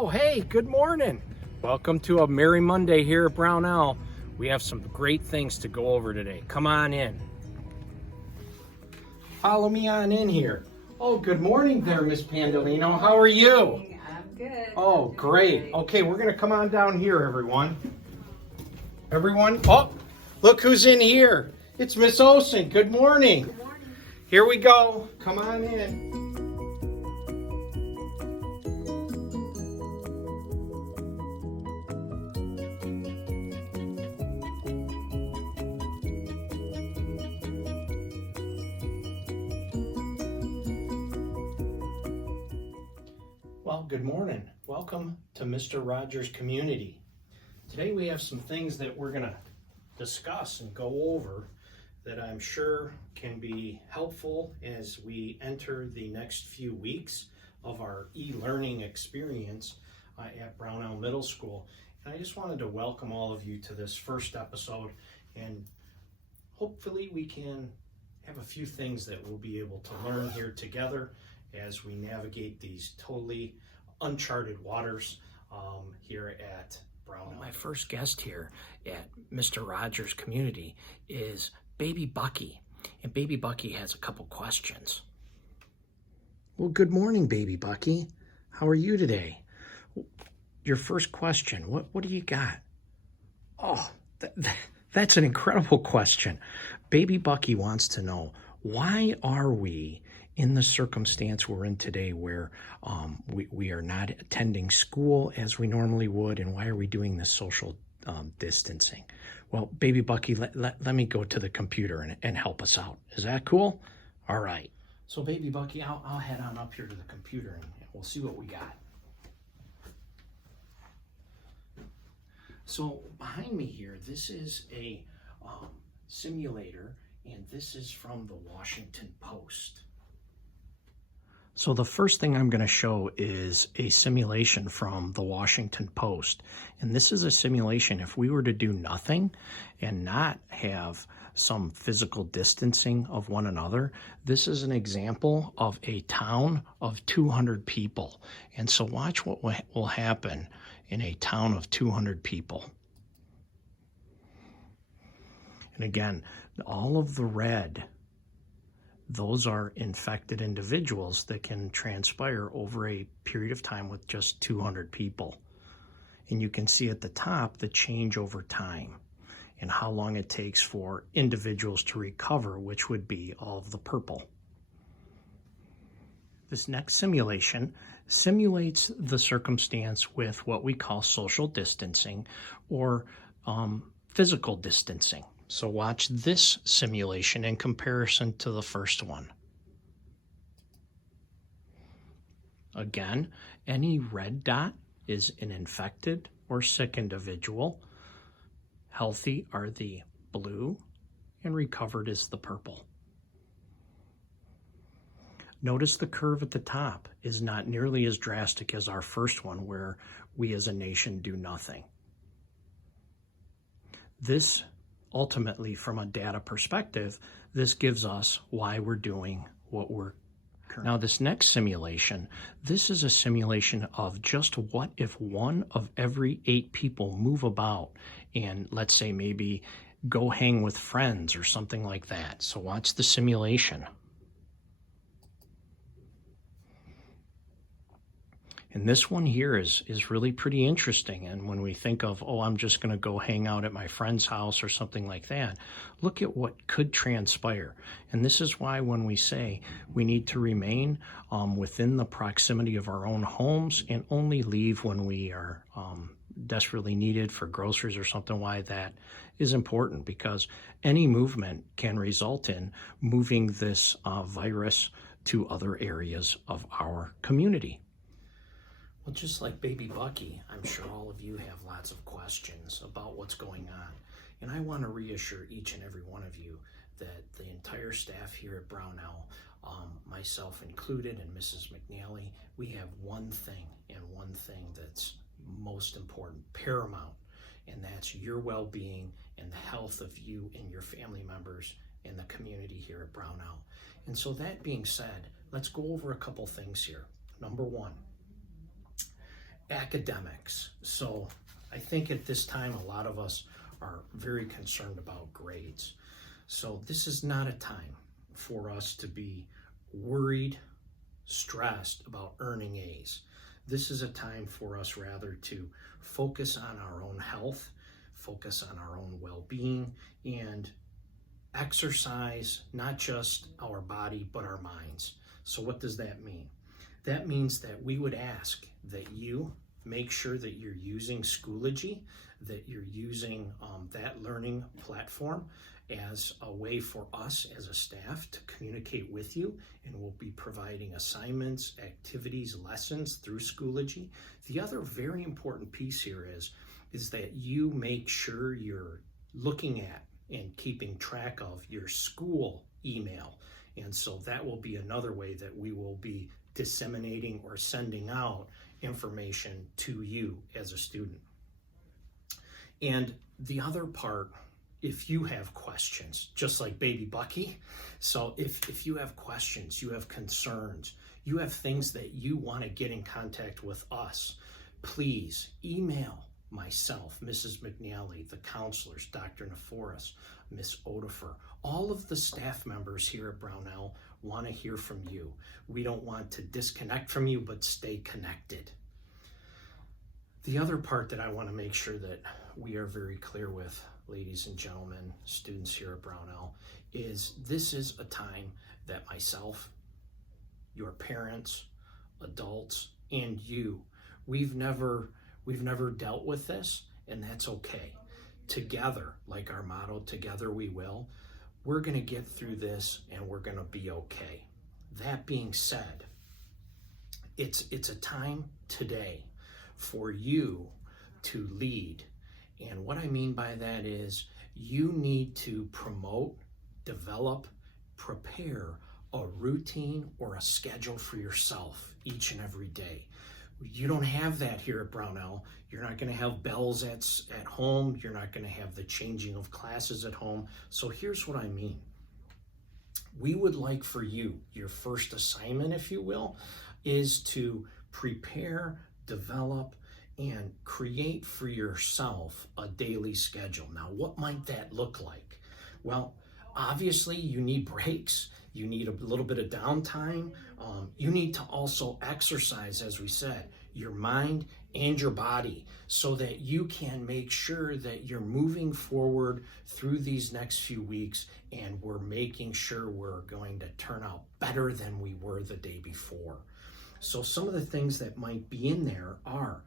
Oh, hey, good morning. Welcome to a Merry Monday here at Brownell. We have some great things to go over today. Come on in. Follow me on in here. Oh, good morning there, Miss Pandolino. How are you? I'm good. Oh, great. Okay, we're going to come on down here, everyone. Oh, look who's in here. It's Miss Olson. Good morning. Good morning. Here we go. Come on in. Well, good morning. Welcome to Mr. Rodger's community. Today we have some things that we're going to discuss and go over that I'm sure can be helpful as we enter the next few weeks of our e-learning experience at Brownell Middle School. And I just wanted to welcome all of you to this first episode, and hopefully we can have a few things that we'll be able to learn here together as we navigate these totally uncharted waters here at Brownell. My first guest here at Mr. Rodger's community is Baby Bucky, and Baby Bucky has a couple questions. Well, good morning, Baby Bucky. How are you today? Your first question, what do you got? Oh, that's an incredible question. Baby Bucky wants to know, why are we in the circumstance we're in today where we are not attending school as we normally would, and why are we doing this social distancing? Well, Baby Bucky, let me go to the computer and help us out. Is that cool? All right. So Baby Bucky, I'll head on up here to the computer and we'll see what we got. So behind me here, this is a simulator, and this is from the Washington Post. So the first thing I'm going to show is a simulation from the Washington Post. And this is a simulation if we were to do nothing and not have some physical distancing of one another. This is an example of a town of 200 people. And so watch what will happen in a town of 200 people. And again, all of the red, those are infected individuals that can transpire over a period of time with just 200 people. And you can see at the top the change over time and how long it takes for individuals to recover, which would be all of the purple. This next simulation simulates the circumstance with what we call social distancing or physical distancing. So watch this simulation in comparison to the first one. Again, any red dot is an infected or sick individual. Healthy are the blue, and recovered is the purple. Notice the curve at the top is not nearly as drastic as our first one, where we as a nation do nothing. This ultimately, from a data perspective, this gives us why we're doing what we're currently. Now, this next simulation, this is a simulation of just what if one of every 8 people move about and, let's say, maybe go hang with friends or something like that. So watch the simulation. And this one here is really pretty interesting. And when we think of, oh, I'm just going to go hang out at my friend's house or something like that, look at what could transpire. And this is why when we say we need to remain within the proximity of our own homes and only leave when we are desperately needed for groceries or something, why that is important, because any movement can result in moving this virus to other areas of our community. Well, just like Baby Bucky, I'm sure all of you have lots of questions about what's going on. And I want to reassure each and every one of you that the entire staff here at Brownell, myself included and Mrs. McNally, we have one thing that's most important, paramount, and that's your well-being and the health of you and your family members and the community here at Brownell. And so that being said, let's go over a couple things here. Number one, academics. So I think at this time, a lot of us are very concerned about grades. So this is not a time for us to be worried, stressed about earning A's. This is a time for us rather to focus on our own health, focus on our own well-being, and exercise not just our body, but our minds. So what does that mean? That means that we would ask that you make sure that you're using Schoology, that you're using that learning platform as a way for us as a staff to communicate with you, and we'll be providing assignments, activities, lessons through Schoology. The other very important piece here is that you make sure you're looking at and keeping track of your school email. And so that will be another way that we will be disseminating or sending out information to you as a student. And the other part, if you have questions, just like baby Bucky, so if you have questions, you have concerns, you have things that you want to get in contact with us, please email myself, Mrs. McNally, the counselors, Dr. Neforis, Miss Odifer. All of the staff members here at Brownell want to hear from you. We don't want to disconnect from you, but stay connected. The other part that I want to make sure that we are very clear with, ladies and gentlemen, students here at Brownell, is this is a time that myself, your parents, adults, and you, we've never dealt with this, and that's okay. Together, like our motto, together we will, we're going to get through this and we're going to be okay. That being said, it's a time today for you to lead. And what I mean by that is you need to promote, develop, prepare a routine or a schedule for yourself each and every day. You don't have that here at Brownell. You're not going to have bells at home. You're not going to have the changing of classes at home. So here's what I mean. We would like for you, your first assignment, if you will, is to prepare, develop, and create for yourself a daily schedule. Now, what might that look like? Well, obviously, you need breaks. You need a little bit of downtime. You need to also exercise, as we said, your mind and your body so that you can make sure that you're moving forward through these next few weeks and we're making sure we're going to turn out better than we were the day before. So some of the things that might be in there are,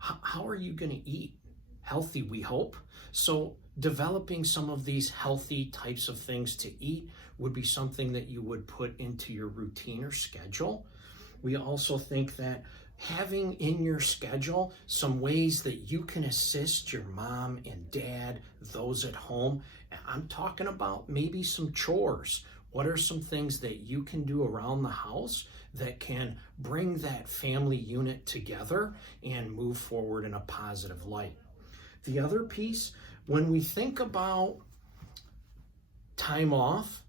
how are you going to eat? Healthy, we hope. So developing some of these healthy types of things to eat would be something that you would put into your routine or schedule. We also think that having in your schedule some ways that you can assist your mom and dad, those at home. I'm talking about maybe some chores. What are some things that you can do around the house that can bring that family unit together and move forward in a positive light? The other piece, when we think about time off,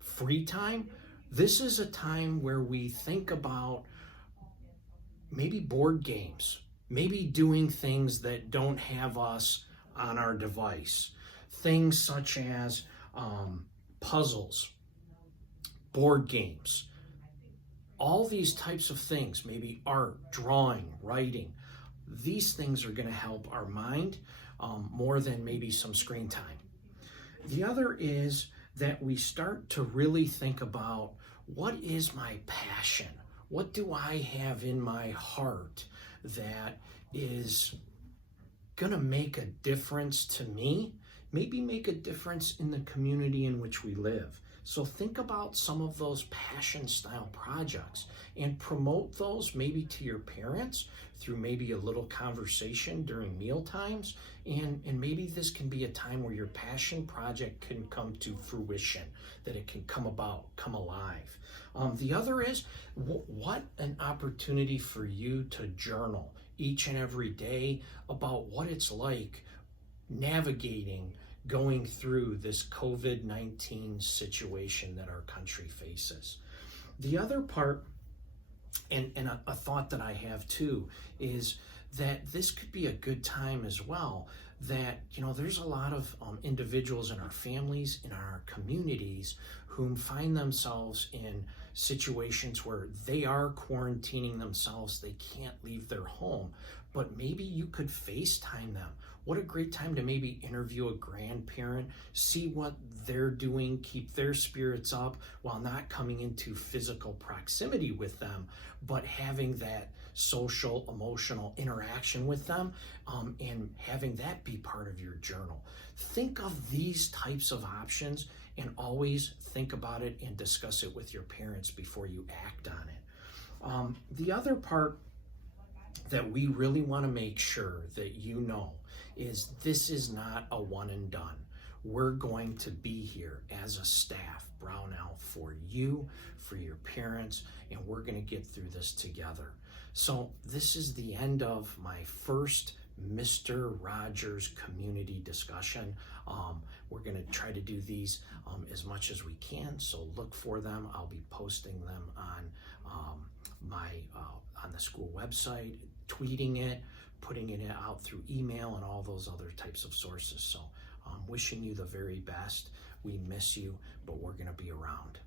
free time, this is a time where we think about maybe board games, maybe doing things that don't have us on our device. Things such as puzzles, board games, all these types of things, maybe art, drawing, writing. These things are going to help our mind more than maybe some screen time. The other is that we start to really think about, what is my passion? What do I have in my heart that is going to make a difference to me? Maybe make a difference in the community in which we live. So think about some of those passion style projects and promote those maybe to your parents through maybe a little conversation during meal times. And maybe this can be a time where your passion project can come to fruition, that it can come about, come alive. The other is, what an opportunity for you to journal each and every day about what it's like navigating going through this COVID-19 situation that our country faces. The other part a thought that I have too is that this could be a good time as well, that, you know, there's a lot of individuals in our families, in our communities, whom find themselves in situations where they are quarantining themselves, they can't leave their home, but maybe you could FaceTime them. What a great time to maybe interview a grandparent, see what they're doing, keep their spirits up while not coming into physical proximity with them, but having that social, emotional interaction with them, and having that be part of your journal. Think of these types of options and always think about it and discuss it with your parents before you act on it. The other part that we really want to make sure that you know is this is not a one and done. We're going to be here as a staff, Brownell, for you, for your parents, and we're going to get through this together. So this is the end of my first Mr. Rodgers community discussion. We're going to try to do these as much as we can, so look for them. I'll be posting them on on the school website, tweeting it, putting it out through email and all those other types of sources. So wishing you the very best. We miss you, but we're going to be around.